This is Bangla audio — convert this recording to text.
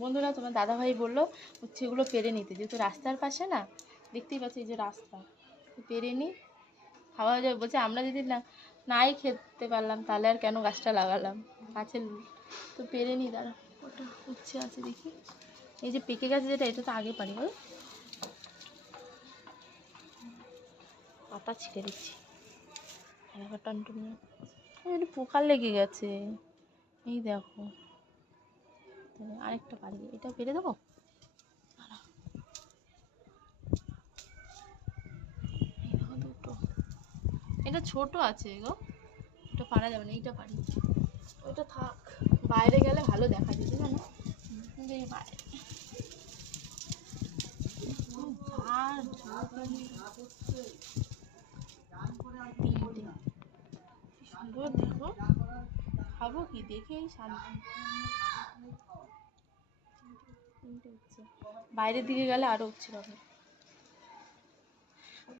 বন্ধুরা তোমার দাদাভাই বললো হচ্ছে এগুলো পেরে নিতে, যেহেতু রাস্তার পাশে না, দেখতেই পাচ্ছি এই যে রাস্তা, পেরে নিই খাওয়া যাবে। বলছে আমরা যদি নাই খেতে পারলাম তাহলে আর কেন গাছটা লাগালাম, গাছের তো পেরে নিই। দাঁড়া, ওটা উচ্ছে আছে দেখি, এই যে পেকে গেছে যেটা, এটা তো আগে পারি বল। পাতা ছিঁড়ে দিচ্ছি, টানটুনি একটু পোকা লেগে গেছে, এই দেখো। আরেকটা পারি, এটা পেরে দেবো। দুটো, এটা ছোট আছে গো, এটা পারা যাবে না, এইটা পারি। ওইটা থাক, বাইরে গেলে ভালো দেখা যেত জানো, এই বাইরে সুন্দর দেখো, খাবো কি দেখেই শান্তি। বাইরের দিকে গেলে আরো উচ্ছে পাবে।